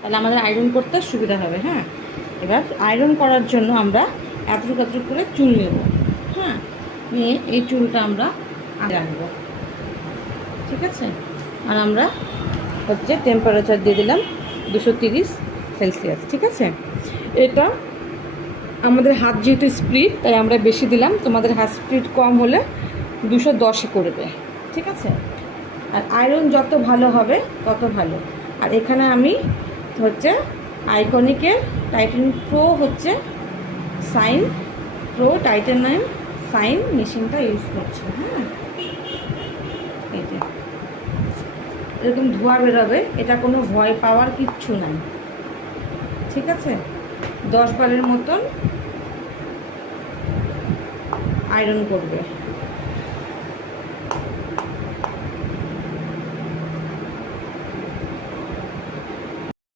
তাহলে আমাদের আয়রন করতে সুবিধা হবে। হ্যাঁ, এবার আয়রন করার জন্য আমরা এতটুকু এতটুকু করে চুল নেব। হ্যাঁ, নিয়ে এই চুলটা আমরা রাখবো, ঠিক আছে। আর আমরা হচ্ছে টেম্পারেচার দিয়ে দিলাম 230 সেলসিয়াস, ঠিক আছে। এটা আমাদের হাত যেহেতু স্পিড, তাই আমরা বেশি দিলাম, তোমাদের হাত স্পিড কম হলে 210 করবে, ঠিক আছে। আর আয়রন যত ভালো হবে তত ভালো। আর এখানে আমি হচ্ছে আইকনিকের টাইটান প্রো হচ্ছে সাইন প্রো টাইটানিয়াম সাইন মেশিনটা ইউজ করছি। হ্যাঁ, এই যে এরকম ধোঁয়া বেরোবে, এটা কোনো ভয় পাওয়ার কিচ্ছু নাই, ঠিক আছে। 10 বারের মতন আয়রন করবে।